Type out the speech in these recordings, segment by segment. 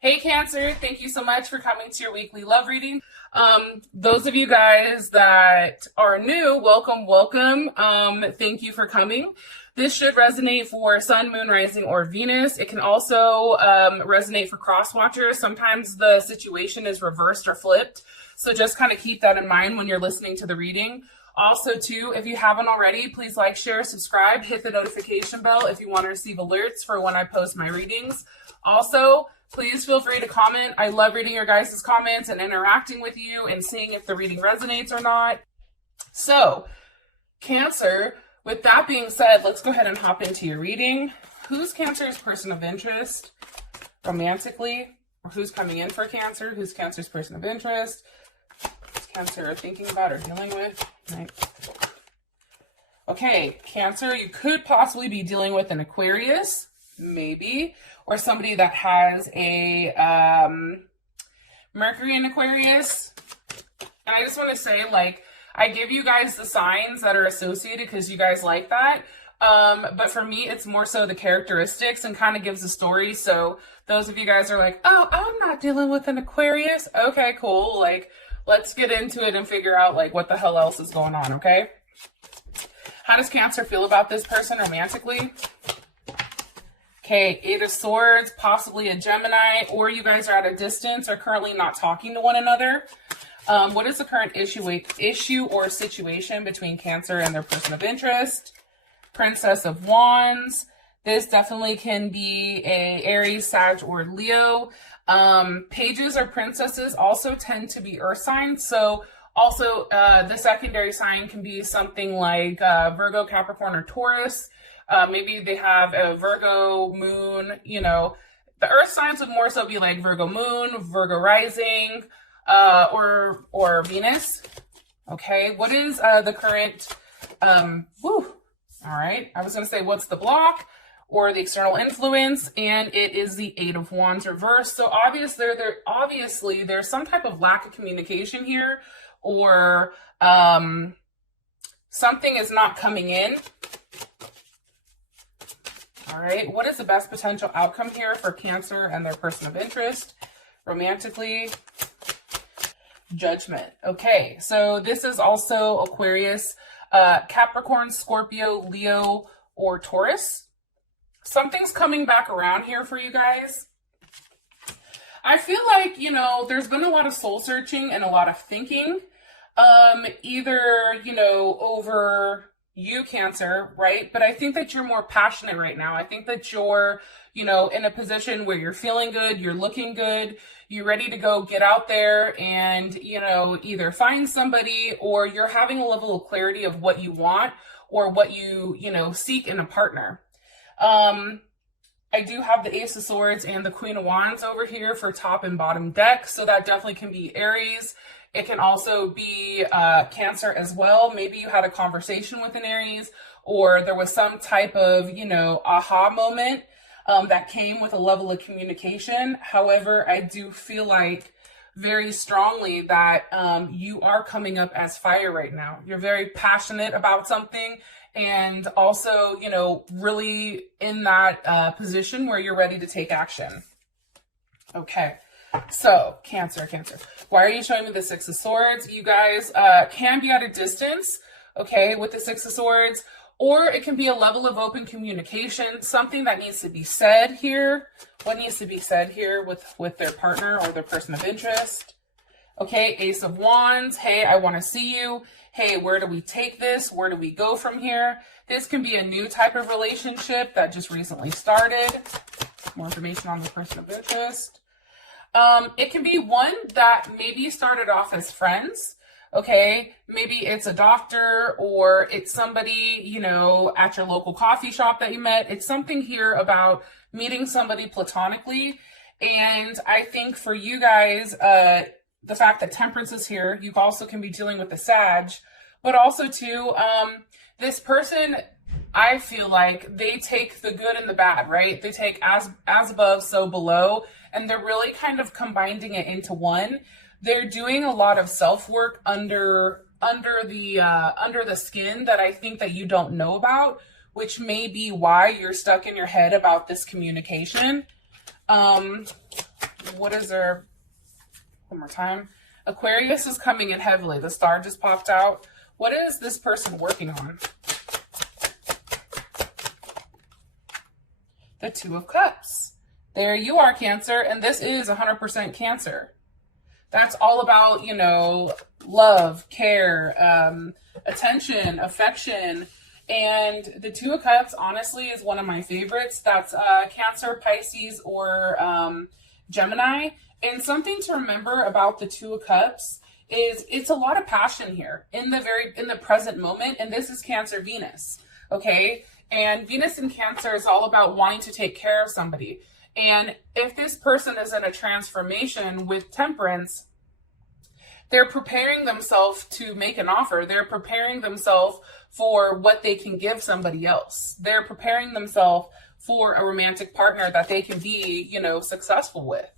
Hey Cancer, thank you so much for coming to your weekly love reading. Those of you guys that are new, welcome. Thank you for coming. This should resonate for Sun, Moon, Rising, or Venus. It can also resonate for cross watchers. Sometimes the situation is reversed or flipped. So just kind of keep that in mind when you're listening to the reading. Also, too, if you haven't already, please like, share, subscribe, hit the notification bell if you want to receive alerts for when I post my readings. Also, please feel free to comment. I love reading your guys' comments and interacting with you and seeing if the reading resonates or not. So, Cancer, with that being said, let's go ahead and hop into your reading. Who's Cancer's person of interest romantically? Or who's coming in for Cancer? Who's Cancer's person of interest? Who's Cancer thinking about or dealing with? Right. Okay, Cancer, you could possibly be dealing with an Aquarius, maybe, or somebody that has a Mercury in Aquarius. And I just want to say, like, I give you guys the signs that are associated because you guys like that. But for me, it's more so the characteristics and kind of gives a story. So those of you guys are like, oh, I'm not dealing with an Aquarius. Okay, cool. Like, let's get into it and figure out, like, what the hell else is going on, okay? How does Cancer feel about this person romantically? Okay, Eight of Swords, possibly a Gemini, or you guys are at a distance or currently not talking to one another. What is the current issue or situation between Cancer and their person of interest? Princess of Wands. This definitely can be a Aries, Sag, or Leo. Pages or princesses also tend to be earth signs. So also the secondary sign can be something like Virgo, Capricorn, or Taurus. Maybe they have a Virgo moon, you know. The earth signs would more so be like Virgo moon, Virgo rising, or Venus. Okay, what is the current, all right, I was going to say what's the block or the external influence, and it is the Eight of Wands reversed. So obviously there's some type of lack of communication here, or something is not coming in. All right, what is the best potential outcome here for Cancer and their person of interest romantically? Judgment. Okay, so this is also Aquarius, Capricorn, Scorpio, Leo, or Taurus. Something's coming back around here for you guys. I feel like, you know, there's been a lot of soul searching and a lot of thinking, either, you know, over you, Cancer, right? But I think that you're more passionate right now. I think that you're, you know, in a position where you're feeling good, you're looking good, you're ready to go get out there and, you know, either find somebody, or you're having a level of clarity of what you want or what you know, seek in a partner. I do have the Ace of Swords and the Queen of Wands over here for top and bottom deck. So that definitely can be Aries. It can also be Cancer as well. Maybe you had a conversation with an Aries, or there was some type of, you know, aha moment that came with a level of communication. However, I do feel like very strongly that you are coming up as fire right now. You're very passionate about something, and also, you know, really in that position where you're ready to take action. Okay. So, Cancer. Why are you showing me the Six of Swords? You guys can be at a distance, okay, with the Six of Swords, or it can be a level of open communication, something that needs to be said here. What needs to be said here with their partner or their person of interest? Okay, Ace of Wands. Hey, I want to see you. Hey, where do we take this? Where do we go from here? This can be a new type of relationship that just recently started. More information on the person of interest. It can be one that maybe started off as friends, okay? Maybe it's a doctor, or it's somebody, you know, at your local coffee shop that you met. It's something here about meeting somebody platonically. And I think for you guys, the fact that Temperance is here, you also can be dealing with the Sag, but also too, this person, I feel like they take the good and the bad, right? They take as above, so below, and they're really kind of combining it into one. They're doing a lot of self-work under the skin that I think that you don't know about, which may be why you're stuck in your head about this communication. what is their, one more time. Aquarius is coming in heavily. The star just popped out. What is this person working on? The Two of Cups. There you are, Cancer. And this is 100% Cancer. That's all about, you know, love, care, attention, affection. And the Two of Cups, honestly, is one of my favorites. That's Cancer, Pisces, or Gemini. And something to remember about the Two of Cups is it's a lot of passion here in the present moment. And this is Cancer Venus, okay? And Venus in Cancer is all about wanting to take care of somebody. And if this person is in a transformation with Temperance, they're preparing themselves to make an offer. They're preparing themselves for what they can give somebody else. They're preparing themselves for a romantic partner that they can be, you know, successful with.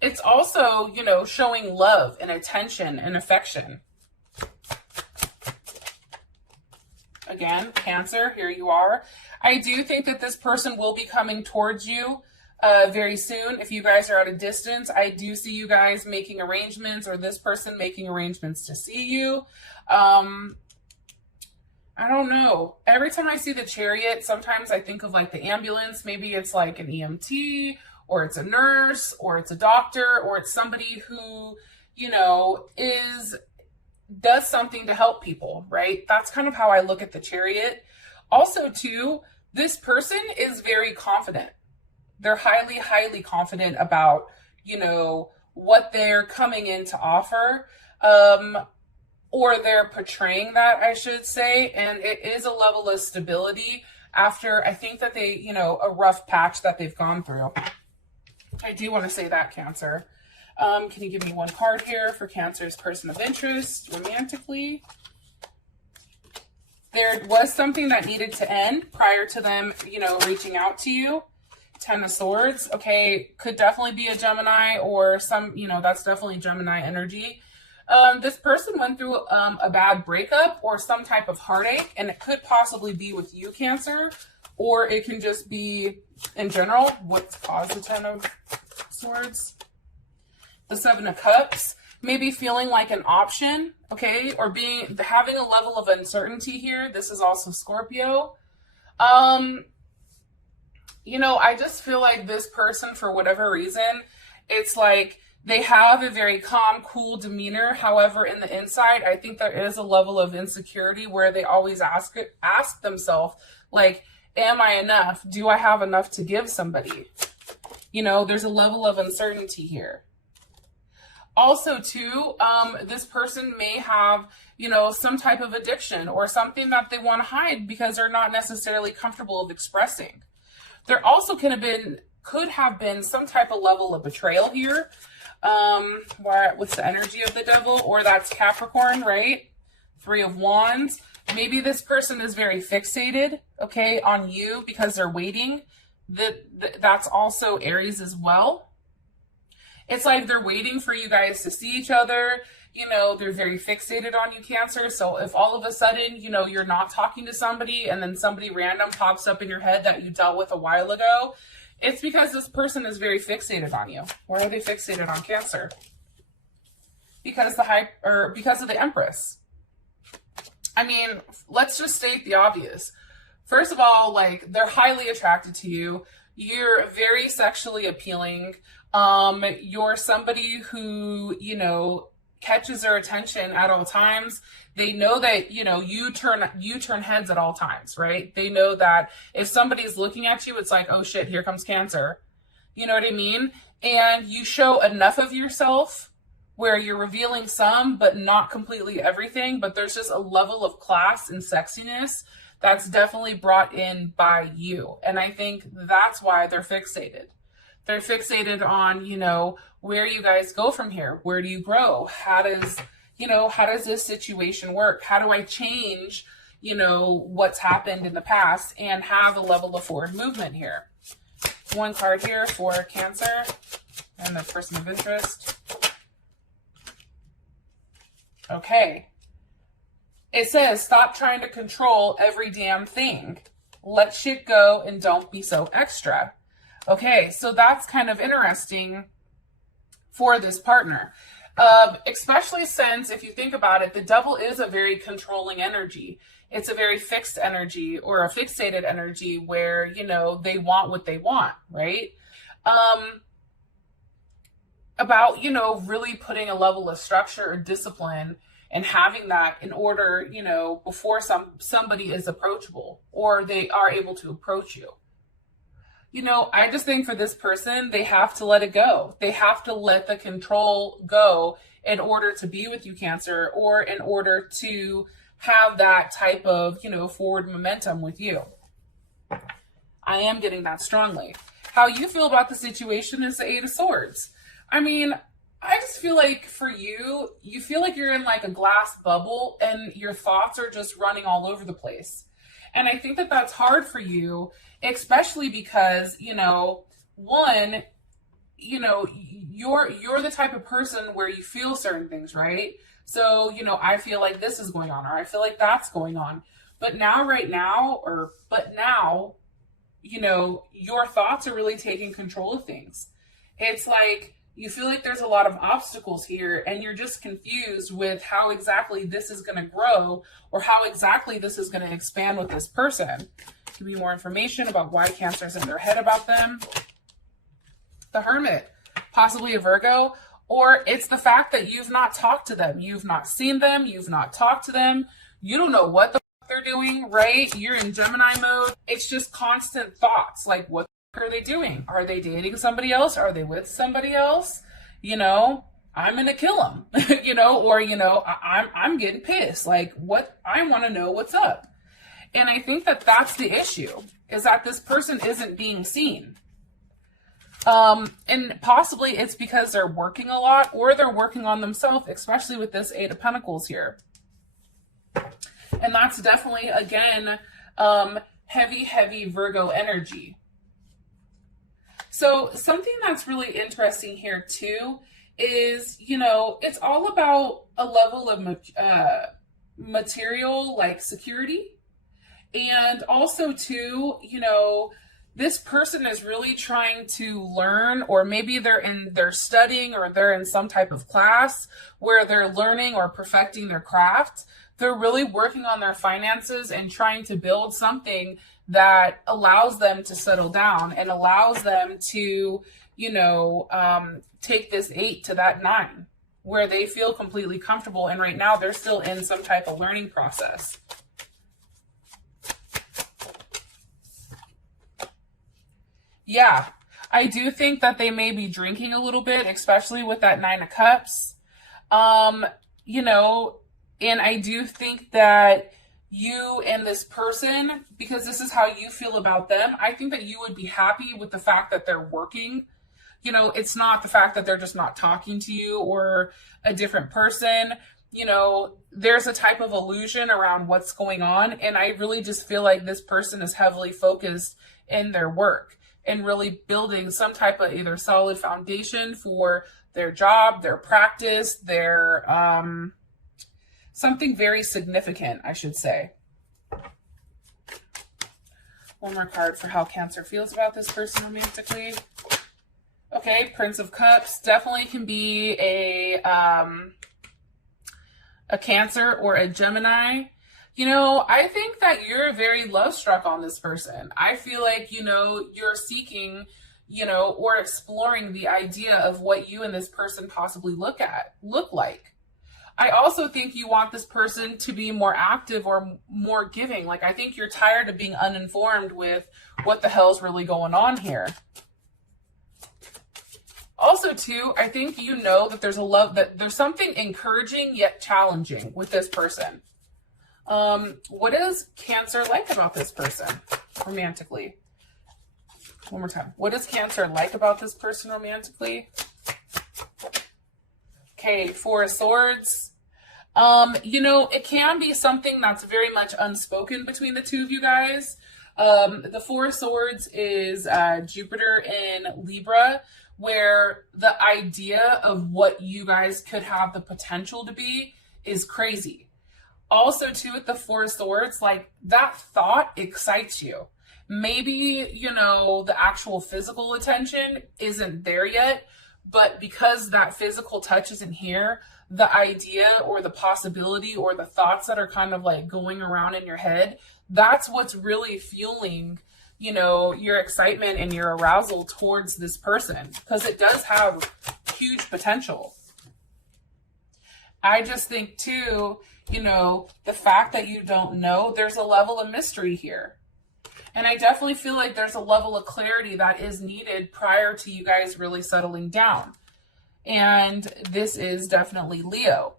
It's also, you know, showing love and attention and affection. Again, Cancer, here you are. I do think that this person will be coming towards you very soon. If you guys are at a distance, I do see you guys making arrangements, or this person making arrangements to see you. I don't know. Every time I see the Chariot, sometimes I think of like the ambulance. Maybe it's like an EMT, or it's a nurse, or it's a doctor, or it's somebody who, you know, does something to help people, right? That's kind of how I look at the Chariot. Also, too, this person is very confident. They're highly, highly confident about, you know, what they're coming in to offer, or they're portraying that, I should say. And it is a level of stability after, I think that they, you know, a rough patch that they've gone through. I do want to say that, Cancer. Can you give me one card here for Cancer's person of interest romantically? There was something that needed to end prior to them, you know, reaching out to you. Ten of Swords. Okay, could definitely be a Gemini, or some, you know, that's definitely Gemini energy. This person went through a bad breakup or some type of heartache, and it could possibly be with you, Cancer, or it can just be in general. What's caused the Ten of Swords? The Seven of Cups. Maybe feeling like an option, okay, or having a level of uncertainty here. This is also Scorpio. You know, I just feel like this person, for whatever reason, it's like they have a very calm, cool demeanor. However, in the inside, I think there is a level of insecurity where they always ask themselves, like, am I enough? Do I have enough to give somebody? You know, there's a level of uncertainty here. Also, too, this person may have, you know, some type of addiction or something that they want to hide because they're not necessarily comfortable of expressing. There also could have been some type of level of betrayal here. What's the energy of the Devil? Or that's Capricorn, right? Three of Wands. Maybe this person is very fixated, okay, on you because they're waiting. That's also Aries as well. It's like they're waiting for you guys to see each other. You know, they're very fixated on you, Cancer. So if all of a sudden, you know, you're not talking to somebody and then somebody random pops up in your head that you dealt with a while ago, it's because this person is very fixated on you. Why are they fixated on Cancer? Because of the Empress. I mean, let's just state the obvious. First of all, like, they're highly attracted to you. You're very sexually appealing. You're somebody who, you know, catches their attention at all times. They know that, you know, you turn heads at all times, right? They know that if somebody's looking at you, it's like, oh shit, here comes Cancer. You know what I mean? And you show enough of yourself where you're revealing some, but not completely everything. But there's just a level of class and sexiness that's definitely brought in by you. And I think that's why they're fixated. They're fixated on, you know, where you guys go from here. Where do you grow? How does this situation work? How do I change, you know, what's happened in the past and have a level of forward movement here? One card here for Cancer and the person of interest. Okay. It says, stop trying to control every damn thing. Let shit go and don't be so extra. Okay, so that's kind of interesting for this partner. Especially since, if you think about it, the devil is a very controlling energy. It's a very fixed energy, or a fixated energy, where, you know, they want what they want, right? About, you know, really putting a level of structure or discipline and having that in order, you know, before somebody is approachable or they are able to approach you. You know, I just think for this person, they have to let it go. They have to let the control go in order to be with you, Cancer, or in order to have that type of, you know, forward momentum with you. I am getting that strongly. How you feel about the situation is the Eight of Swords. I mean, I just feel like for you, you feel like you're in like a glass bubble and your thoughts are just running all over the place. And I think that that's hard for you, especially because, you know, one, you know, you're the type of person where you feel certain things, right? So, you know, I feel like this is going on, or I feel like that's going on. But now, you know, your thoughts are really taking control of things. It's like you feel like there's a lot of obstacles here and you're just confused with how exactly this is going to grow or how exactly this is going to expand with this person. Give me more information about why Cancer's in their head about them. The Hermit, possibly a Virgo, or it's the fact that you've not talked to them. You've not seen them. You've not talked to them. You don't know what the fuck they're doing, right? You're in Gemini mode. It's just constant thoughts. Like, what are they doing? Are they dating somebody else? Are they with somebody else? You know, I'm going to kill them, you know, or, you know, I'm getting pissed. Like, what? I want to know what's up. And I think that that's the issue, is that this person isn't being seen. And possibly it's because they're working a lot or they're working on themselves, especially with this Eight of Pentacles here. And that's definitely, again, heavy Virgo energy. So something that's really interesting here too is, you know, it's all about a level of material, like security. And also too, you know, this person is really trying to learn, or maybe they're studying, or they're in some type of class where they're learning or perfecting their craft. They're really working on their finances and trying to build something that allows them to settle down and allows them to, you know, take this 8 to that 9 where they feel completely comfortable. And right now they're still in some type of learning process. Yeah, I do think that they may be drinking a little bit, especially with that 9 of Cups. You know, and I do think that you and this person, because this is how you feel about them, I think that you would be happy with the fact that they're working. You know, it's not the fact that they're just not talking to you or a different person. You know, there's a type of illusion around what's going on. And I really just feel like this person is heavily focused in their work and really building some type of either solid foundation for their job, their practice, their, something very significant, I should say. One more card for how Cancer feels about this person romantically. Okay, Prince of Cups definitely can be a Cancer or a Gemini. You know, I think that you're very love struck on this person. I feel like, you know, you're seeking, you know, or exploring the idea of what you and this person possibly look like. I also think you want this person to be more active or more giving. Like, I think you're tired of being uninformed with what the hell's really going on here. Also, too, I think you know that there's something encouraging yet challenging with this person. What is Cancer like about this person romantically? One more time. What is Cancer like about this person romantically? Okay, Four of Swords. You know, it can be something that's very much unspoken between the two of you guys. The Four of Swords is Jupiter in Libra, where the idea of what you guys could have the potential to be is crazy. Also, too, with the Four of Swords, like, that thought excites you. Maybe, you know, the actual physical attention isn't there yet, but because that physical touch isn't here, the idea or the possibility or the thoughts that are kind of like going around in your head, that's what's really fueling, you know, your excitement and your arousal towards this person, because it does have huge potential. I just think too, you know, the fact that you don't know, there's a level of mystery here. And I definitely feel like there's a level of clarity that is needed prior to you guys really settling down. And this is definitely Leo,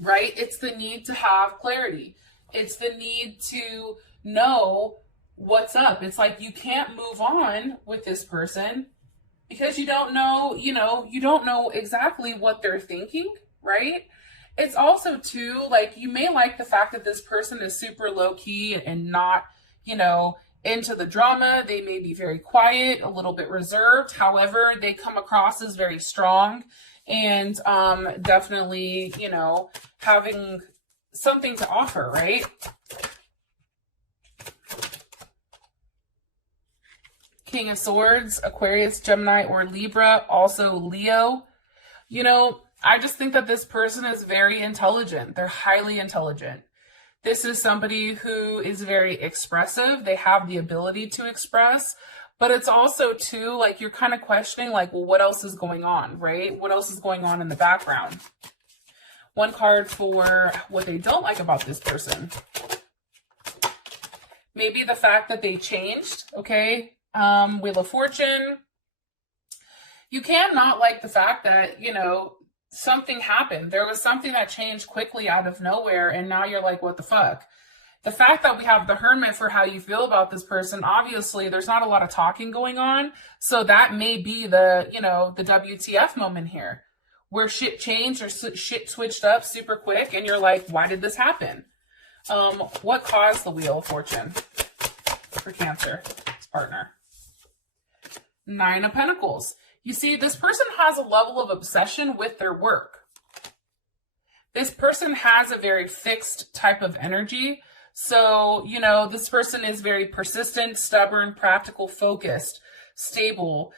right? It's the need to have clarity. It's the need to know what's up. It's like you can't move on with this person because you don't know, you know, you don't know exactly what they're thinking, right? It's also too, like, you may like the fact that this person is super low key and not, you know, into the drama. They may be very quiet, a little bit reserved. However, they come across as very strong and definitely, you know, having something to offer, right? King of Swords, Aquarius, Gemini, or Libra, also Leo. You know, I just think that this person is very intelligent. They're highly intelligent. This is somebody who is very expressive. They have the ability to express, but it's also too, like, you're kind of questioning, like, well, what else is going on, right? What else is going on in the background? One card for what they don't like about this person. Maybe the fact that they changed, okay? Wheel of Fortune. You cannot like the fact that, you know, something happened. There was something that changed quickly out of nowhere, and now you're like, what the fuck? The fact that we have the Hermit for how you feel about this person, obviously there's not a lot of talking going on, so that may be the, you know, the WTF moment here, where shit changed or shit switched up super quick, and you're like, why did this happen? What caused the Wheel of Fortune for Cancer, his partner? Nine of Pentacles. You see, this person has a level of obsession with their work. This person has a very fixed type of energy. So, you know, this person is very persistent, stubborn, practical, focused, stable,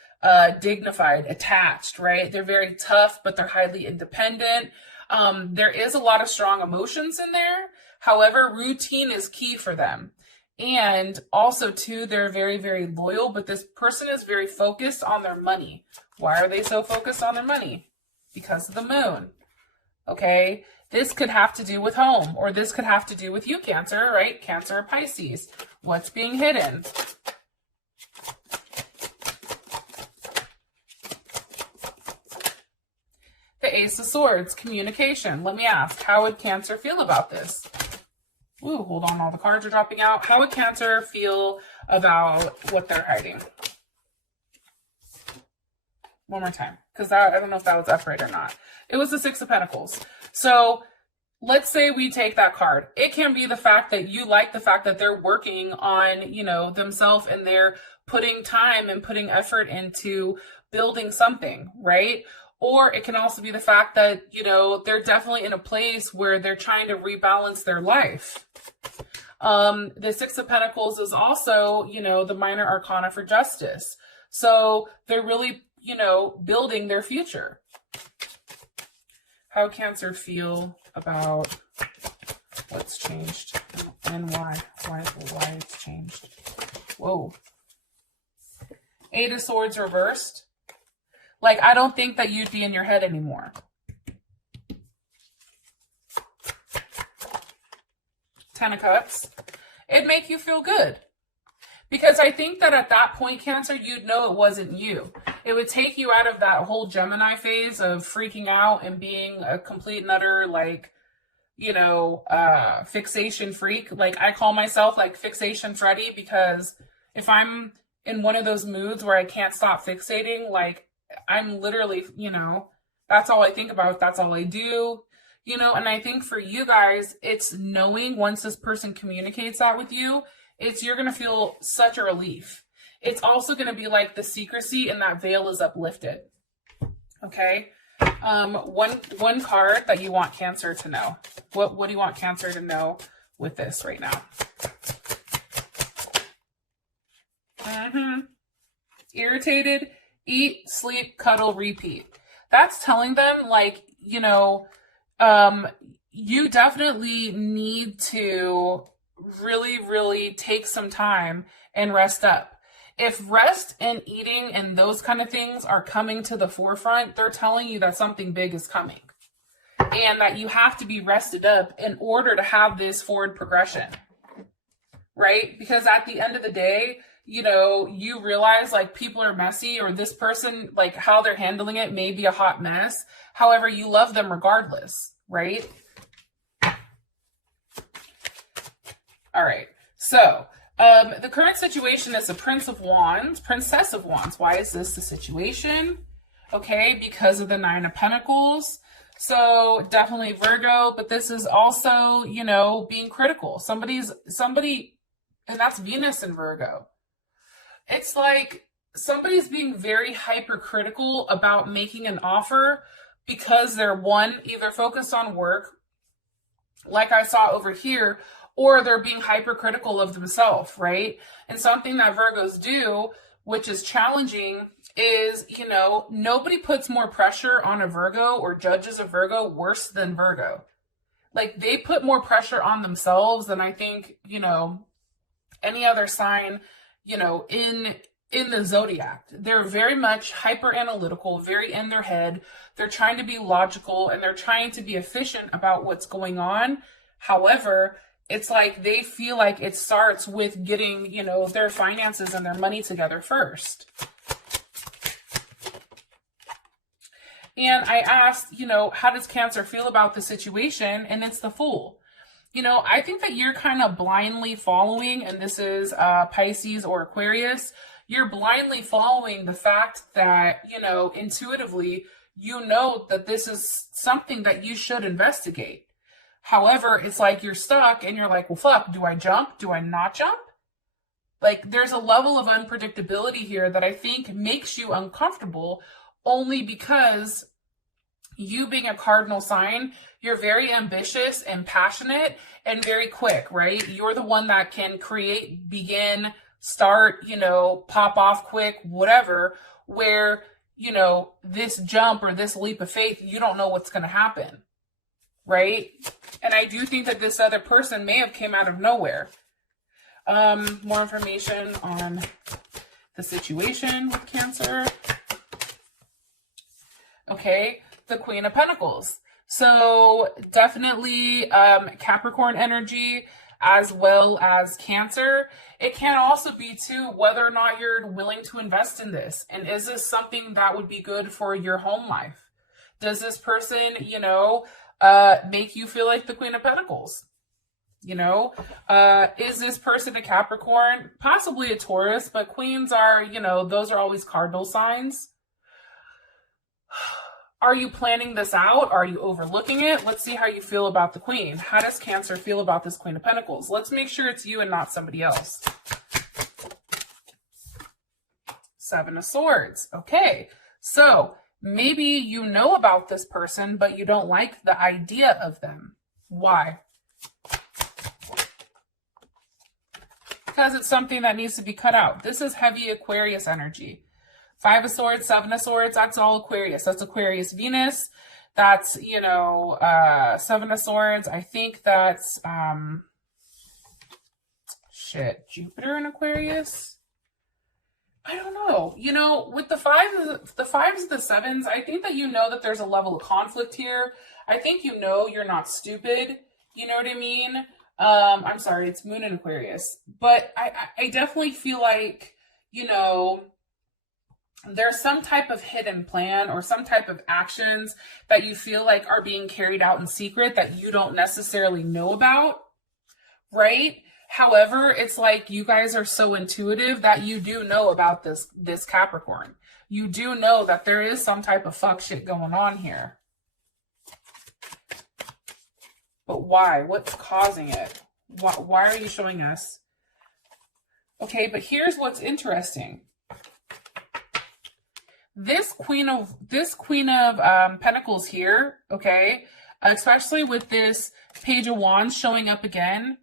dignified, attached, right? They're very tough, but they're highly independent. There is a lot of strong emotions in there. However, routine is key for them. And also, too, they're very, very loyal, but this person is very focused on their money. Why are they so focused on their money? Because of the moon. Okay? This could have to do with home, or this could have to do with you, Cancer, right? Cancer or Pisces. What's being hidden? The Ace of Swords, communication. Let me ask, how would Cancer feel about this? Ooh, hold on, all the cards are dropping out. How would Cancer feel about what they're hiding? One more time, because I don't know if that was upright or not. It was the Six of Pentacles. So let's say we take that card. It can be the fact that you like the fact that they're working on, you know, themselves, and they're putting time and putting effort into building something, right? Or it can also be the fact that, you know, they're definitely in a place where they're trying to rebalance their life. The Six of Pentacles is also, you know, the minor arcana for justice. So they're really, you know, building their future. How Cancer feel about what's changed and why it's changed. Whoa. Eight of Swords reversed. Like, I don't think that you'd be in your head anymore. Ten of Cups. It'd make you feel good. Because I think that at that point, Cancer, you'd know it wasn't you. It would take you out of that whole Gemini phase of freaking out and being a complete and utter, like, you know, fixation freak. Like, I call myself, like, Fixation Freddy, because if I'm in one of those moods where I can't stop fixating, like, I'm literally, you know, that's all I think about. That's all I do, you know. And I think for you guys, it's knowing once this person communicates that with you, you're going to feel such a relief. It's also going to be like the secrecy and that veil is uplifted. Okay. One card that you want Cancer to know. What do you want Cancer to know with this right now? Irritated, Eat, sleep, cuddle, repeat. That's telling them, like, you definitely need to really, really take some time and rest up. If rest and eating and those kind of things are coming to the forefront, they're telling you that something big is coming and that you have to be rested up in order to have this forward progression, right? Because at the end of the day, you realize like people are messy, or this person, like how they're handling it may be a hot mess. However, you love them regardless, right? All right. So the current situation is the Princess of Wands. Why is this the situation? Okay, because of the Nine of Pentacles. So definitely Virgo, but this is also, being critical. Somebody, and that's Venus in Virgo. It's like somebody's being very hypercritical about making an offer because they're either focused on work, like I saw over here, or they're being hypercritical of themselves, right? And something that Virgos do, which is challenging, is, nobody puts more pressure on a Virgo or judges a Virgo worse than Virgo. Like, they put more pressure on themselves than I think, any other sign, in the zodiac. They're very much hyper analytical, very in their head. They're trying to be logical and they're trying to be efficient about what's going on. However, it's like they feel like it starts with getting, their finances and their money together first. And I asked, how does Cancer feel about the situation? And it's the Fool. I think that you're kind of blindly following, and this is Pisces or Aquarius, you're blindly following the fact that, intuitively, that this is something that you should investigate. However, it's like you're stuck and you're like, well, fuck, do I jump? Do I not jump? Like, there's a level of unpredictability here that I think makes you uncomfortable, only because you being a cardinal sign, you're very ambitious and passionate and very quick, right? You're the one that can create, begin, start, pop off quick, whatever, where, this jump or this leap of faith, you don't know what's going to happen, right? And I do think that this other person may have came out of nowhere. More information on the situation with Cancer. Okay, the Queen of Pentacles. So definitely Capricorn energy as well as Cancer. It can also be too whether or not you're willing to invest in this. And is this something that would be good for your home life? Does this person, make you feel like the Queen of Pentacles? Is this person a Capricorn? Possibly a Taurus, but queens are, those are always cardinal signs. Are you planning this out? Are you overlooking it? Let's see how you feel about the Queen. How does Cancer feel about this Queen of Pentacles? Let's make sure it's you and not somebody else. Seven of Swords. Okay, so maybe you know about this person, but you don't like the idea of them. Why? Because it's something that needs to be cut out. This is heavy Aquarius energy. Five of Swords, Seven of Swords, that's all Aquarius. That's Aquarius Venus. That's, Seven of Swords. I think that's, Jupiter in Aquarius? I don't know. With the fives and the sevens, I think that that there's a level of conflict here. I think you're not stupid. You know what I mean? I'm sorry, it's Moon in Aquarius. But I definitely feel like, there's some type of hidden plan or some type of actions that you feel like are being carried out in secret that you don't necessarily know about, right? However, it's like you guys are so intuitive that you do know about this Capricorn. You do know that there is some type of fuck shit going on here. But why? What's causing it? Why are you showing us? Okay, but here's what's interesting. This Queen of Pentacles here, okay, especially with this Page of Wands showing up again,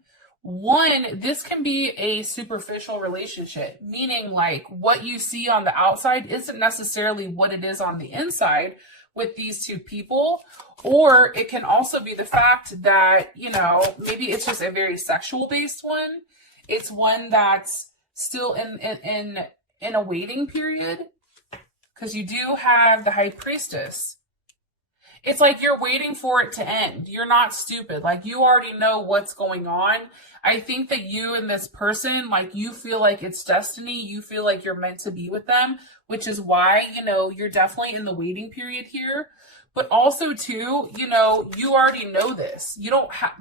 One, this can be a superficial relationship, meaning like what you see on the outside isn't necessarily what it is on the inside with these two people. Or it can also be the fact that, you know, maybe it's just a very sexual based one. It's one that's still in a waiting period, because you do have the High Priestess. It's like you're waiting for it to end. You're not stupid. Like, you already know what's going on. I think that you and this person, like, you feel like it's destiny. You feel like you're meant to be with them, which is why, you know, you're definitely in the waiting period here. But also too, you know, you already know this.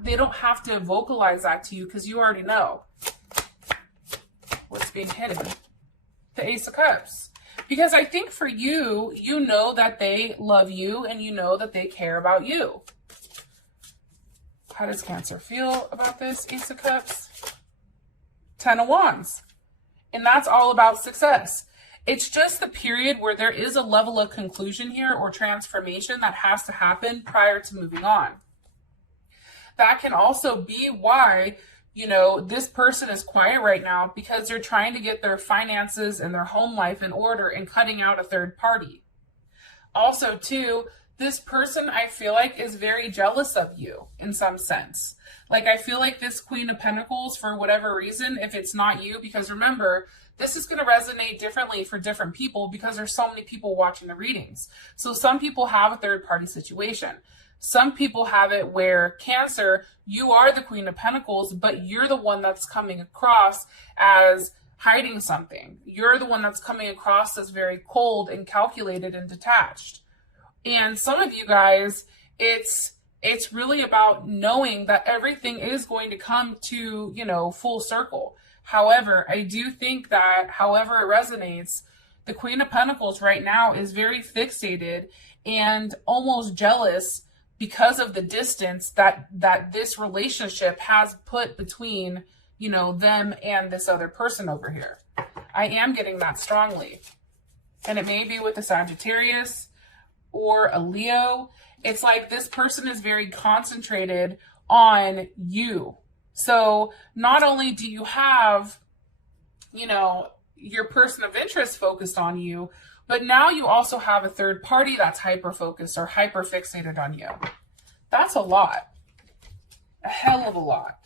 They don't have to vocalize that to you, because you already know what's being hidden. The Ace of Cups. Because I think for you, you know that they love you and you know that they care about you. How does Cancer feel about this Ace of Cups? 10 of Wands. And that's all about success. It's just the period where there is a level of conclusion here or transformation that has to happen prior to moving on. That can also be why, you know, this person is quiet right now, because they're trying to get their finances and their home life in order and cutting out a third party. Also, too, this person, I feel like, is very jealous of you in some sense. Like, I feel like this Queen of Pentacles, for whatever reason, if it's not you, because remember, this is going to resonate differently for different people because there's so many people watching the readings. So some people have a third party situation. Some people have it where, Cancer, you are the Queen of Pentacles, but you're the one that's coming across as hiding something. You're the one that's coming across as very cold and calculated and detached. And some of you guys, it's really about knowing that everything is going to come to, you know, full circle. However, I do think that however it resonates, the Queen of Pentacles right now is very fixated and almost jealous because of the distance that this relationship has put between, you know, them and this other person over here. I am getting that strongly. And it may be with a Sagittarius or a Leo. It's like this person is very concentrated on you. So not only do you have, you know, your person of interest focused on you, but now you also have a third party that's hyper-focused or hyper-fixated on you. That's a lot. A hell of a lot.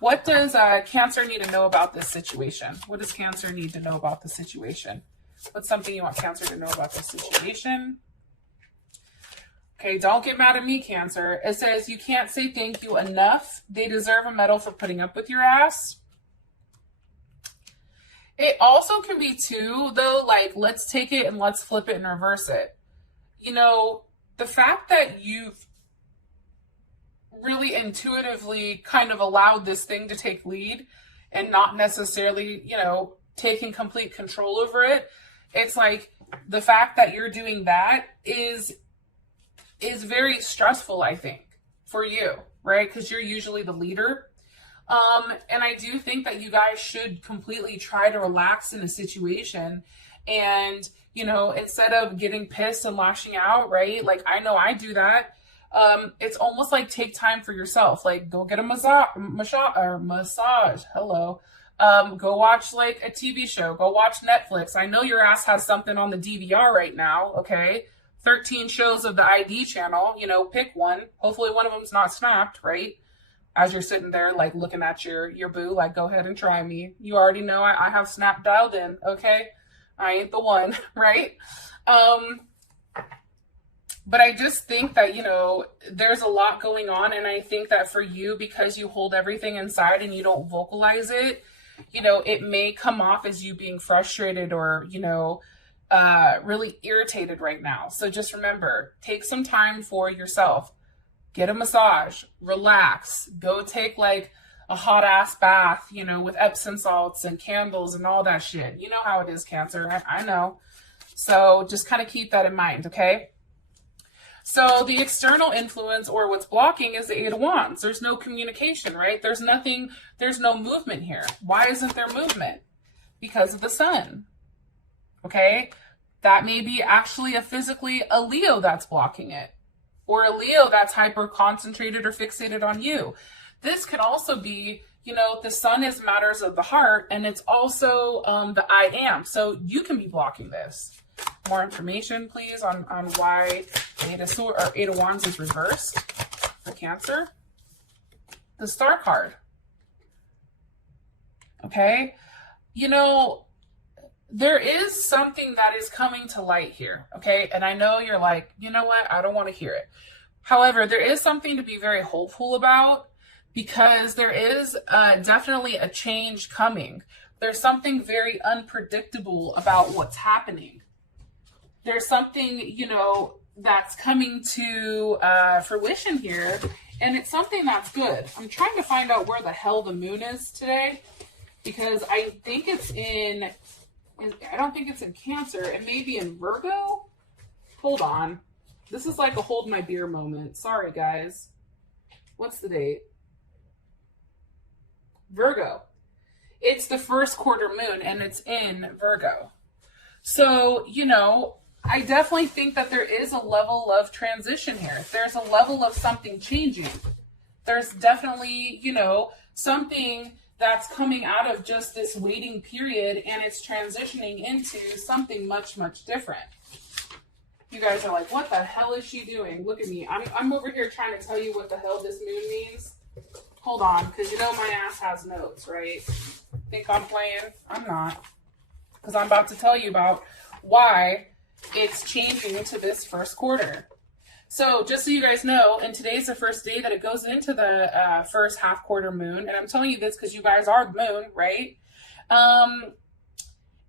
What does Cancer need to know about this situation? What does Cancer need to know about the situation? What's something you want Cancer to know about this situation? Okay, don't get mad at me, Cancer. It says, you can't say thank you enough. They deserve a medal for putting up with your ass. It also can be too, though, like, let's take it and let's flip it and reverse it. You know, the fact that you've really intuitively kind of allowed this thing to take lead and not necessarily, you know, taking complete control over it. It's like the fact that you're doing that is very stressful, I think, for you, right? Because you're usually the leader. And I do think that you guys should completely try to relax in a situation and, you know, instead of getting pissed and lashing out, right? Like, I know I do that. It's almost like take time for yourself. Like, go get a massage. Hello. Go watch like a TV show. Go watch Netflix. I know your ass has something on the DVR right now. Okay. 13 shows of the ID channel, you know, pick one. Hopefully one of them's not snapped, right? As you're sitting there, like, looking at your boo, like, go ahead and try me. You already know I have Snap dialed in, okay? I ain't the one, right? But I just think that, you know, there's a lot going on. And I think that for you, because you hold everything inside and you don't vocalize it, you know, it may come off as you being frustrated or, you know, really irritated right now. So just remember, take some time for yourself. Get a massage, relax, go take like a hot ass bath, you know, with Epsom salts and candles and all that shit. You know how it is, Cancer. I know. So just kind of keep that in mind, okay? So the external influence or what's blocking is the Eight of Wands. There's no communication, right? There's nothing, there's no movement here. Why isn't there movement? Because of the sun, okay? That may be actually physically a Leo that's blocking it. Or a Leo that's hyper concentrated or fixated on you. This could also be, you know, the sun is matters of the heart, and it's also the I am. So you can be blocking this. More information, please, on why Eight of Wands is reversed for Cancer. The Star card. Okay. You know, there is something that is coming to light here. Okay. And I know you're like, you know what? I don't want to hear it. However, there is something to be very hopeful about, because there is definitely a change coming. There's something very unpredictable about what's happening. There's something, you know, that's coming to fruition here, and it's something that's good. I'm trying to find out where the hell the moon is today, because I think it's in, I don't think it's in Cancer. It may be in Virgo. Hold on. This is like a hold my beer moment. Sorry, guys. What's the date? Virgo. It's the first quarter moon, and it's in Virgo. So, you know, I definitely think that there is a level of transition here. There's a level of something changing. There's definitely, you know, something that's coming out of just this waiting period, and it's transitioning into something much, much different. You guys are like, what the hell is she doing? Look at me. I'm over here trying to tell you what the hell this moon means. Hold on, because you know my ass has notes, right? Think I'm playing? I'm not. Because I'm about to tell you about why it's changing into this first quarter. So just so you guys know, and today's the first day that it goes into the first half quarter moon. And I'm telling you this because you guys are the moon, right?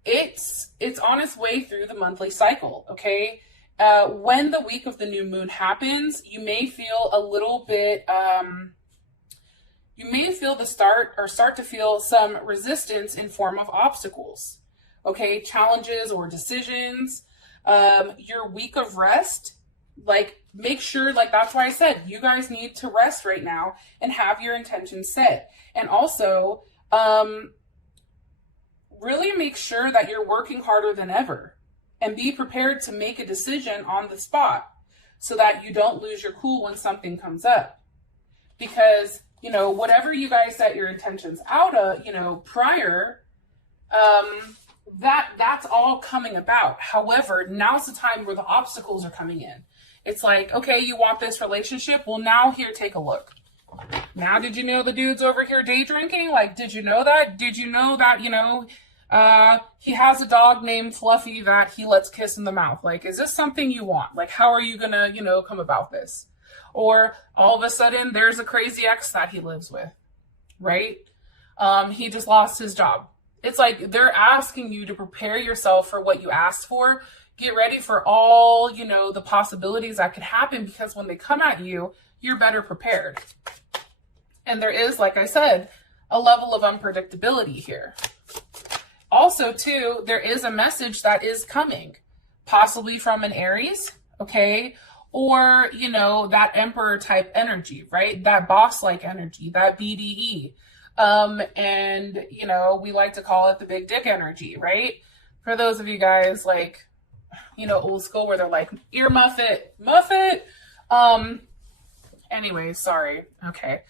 It's on its way through the monthly cycle, okay? When the week of the new moon happens, you may feel a little bit, you may feel start to feel some resistance in form of obstacles, okay? Challenges or decisions, your week of rest, like make sure, like that's why I said, you guys need to rest right now and have your intentions set. And also, really make sure that you're working harder than ever. And be prepared to make a decision on the spot so that you don't lose your cool when something comes up. Because, you know, whatever you guys set your intentions out of, you know, prior, that's all coming about. However, now's the time where the obstacles are coming in. It's like, okay, you want this relationship? Well, now here, take a look. Now, did you know the dude's over here day drinking? Like, did you know that? Did you know that, you know, he has a dog named Fluffy that he lets kiss in the mouth? Like, is this something you want? Like, how are you gonna, you know, come about this? Or all of a sudden there's a crazy ex that he lives with, right? He just lost his job. It's like they're asking you to prepare yourself for what you asked for. Get ready for all, you know, the possibilities that could happen, because when they come at you, you're better prepared. And there is, like I said, a level of unpredictability here. Also, too, there is a message that is coming, possibly from an Aries, okay? Or, you know, that emperor type energy, right? That boss-like energy, that BDE. And, you know, we like to call it the big dick energy, right? For those of you guys, like, you know, old school, where they're like, ear muff it. Anyways, sorry. Okay.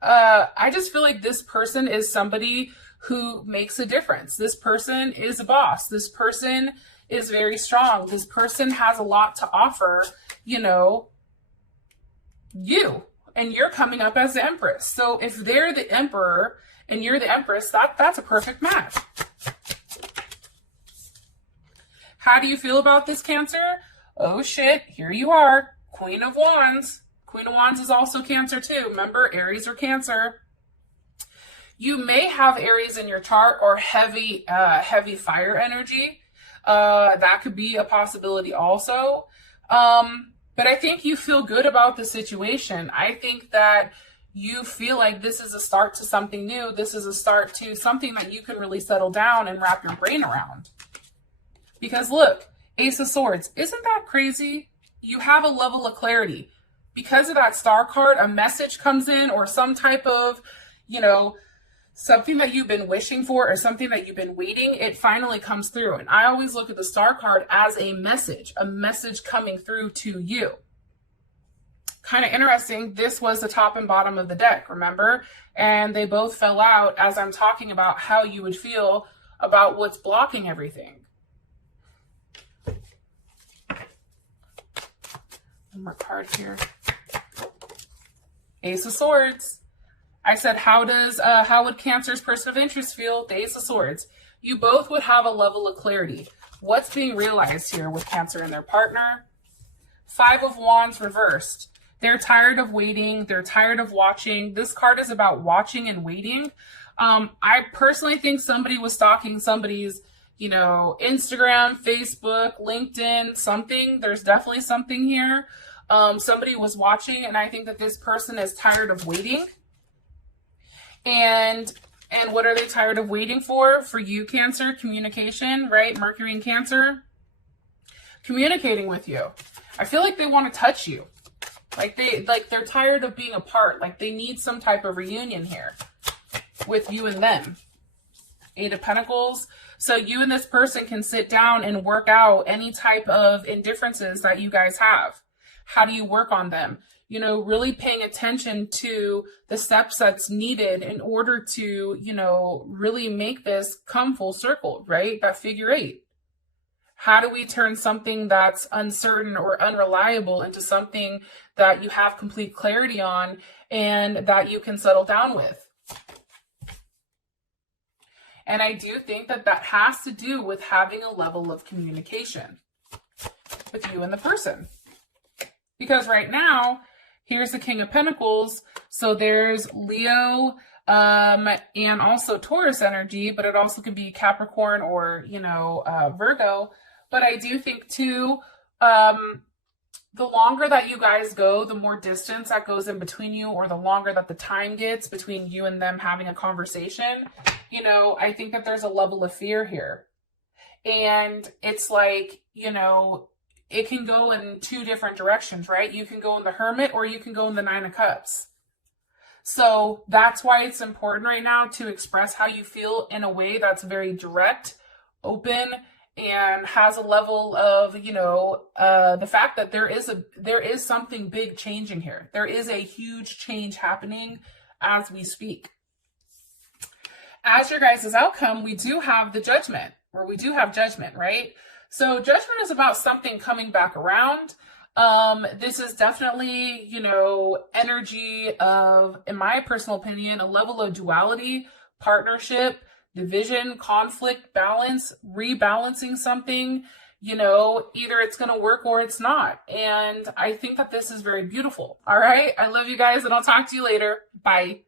I just feel like this person is somebody who makes a difference. This person is a boss. This person is very strong. This person has a lot to offer, you know, you. And you're coming up as the Empress. So if they're the Emperor and you're the Empress, that's a perfect match. How do you feel about this, Cancer? Oh shit, here you are. Queen of Wands. Queen of Wands is also Cancer too. Remember, Aries or Cancer. You may have Aries in your chart, or heavy fire energy. That could be a possibility also. But I think you feel good about the situation. I think that you feel like this is a start to something new. This is a start to something that you can really settle down and wrap your brain around. Because look, Ace of Swords, isn't that crazy? You have a level of clarity. Because of that star card, a message comes in, or some type of, you know, something that you've been wishing for, or something that you've been waiting, it finally comes through. And I always look at the star card as a message coming through to you. Kind of interesting. This was the top and bottom of the deck, remember? And they both fell out as I'm talking about how you would feel about what's blocking everything. One more card here. Ace of Swords. I said, how would Cancer's person of interest feel? The Ace of Swords. You both would have a level of clarity. What's being realized here with Cancer and their partner? Five of Wands reversed. They're tired of waiting. They're tired of watching. This card is about watching and waiting. I personally think somebody was stalking somebody's, Instagram, Facebook, LinkedIn, something. There's definitely something here. Somebody was watching, and I think that this person is tired of waiting. And what are they tired of waiting for? For you, Cancer, communication, right? Mercury in Cancer, communicating with you. I feel like they want to touch you. They're tired of being apart. Like they need some type of reunion here with you and them. Eight of Pentacles. So you and this person can sit down and work out any type of indifferences that you guys have. How do you work on them? Really paying attention to the steps that's needed in order to, really make this come full circle, right? That figure eight. How do we turn something that's uncertain or unreliable into something that you have complete clarity on and that you can settle down with? And I do think that that has to do with having a level of communication with you and the person. Because right now, here's the King of Pentacles. So there's Leo and also Taurus energy, but it also could be Capricorn or, Virgo. But I do think too, the longer that you guys go, the more distance that goes in between you, or the longer that the time gets between you and them having a conversation, I think that there's a level of fear here. And it's like, it can go in two different directions, right? You can go in the Hermit or you can go in the Nine of Cups. So that's why it's important right now to express how you feel in a way that's very direct, open, and has a level of, the fact that there is something big changing here. There is a huge change happening as we speak. As your guys' outcome, we do have the Judgment, or we do have Judgment, right? So Judgment is about something coming back around. This is definitely, energy of, in my personal opinion, a level of duality, partnership, division, conflict, balance, rebalancing something, either it's going to work or it's not. And I think that this is very beautiful. All right. I love you guys, and I'll talk to you later. Bye.